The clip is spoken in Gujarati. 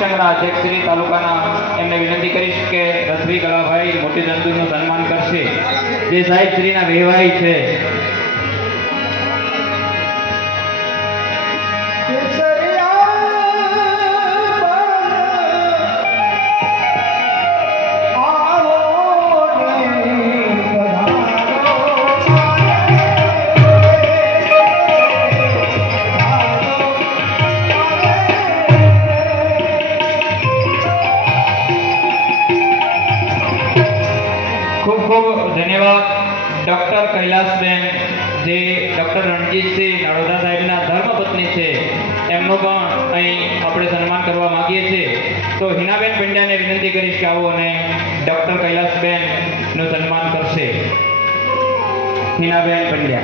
સંઘના અધ્યક્ષ શ્રી તાલુકાના એમને વિનંતી કરીશ કે રથવી કલાભાઈ મોટી તંદુરનું સન્માન કરશે. જે સાહેબ શ્રીના વહેવાઈ છે ખૂબ ખૂબ ધન્યવાદ, ડૉક્ટર કૈલાસબેન જે ડૉક્ટર રણજીતસિંહ નડોદા સાહેબના ધર્મપત્ની છે, એમનું પણ અહીં આપણે સન્માન કરવા માગીએ છીએ. તો હિનાબેન પંડ્યાને વિનંતી કરીશ કે આવો અને ડૉક્ટર કૈલાસબેનનું સન્માન કરશે. હિનાબેન પંડ્યા.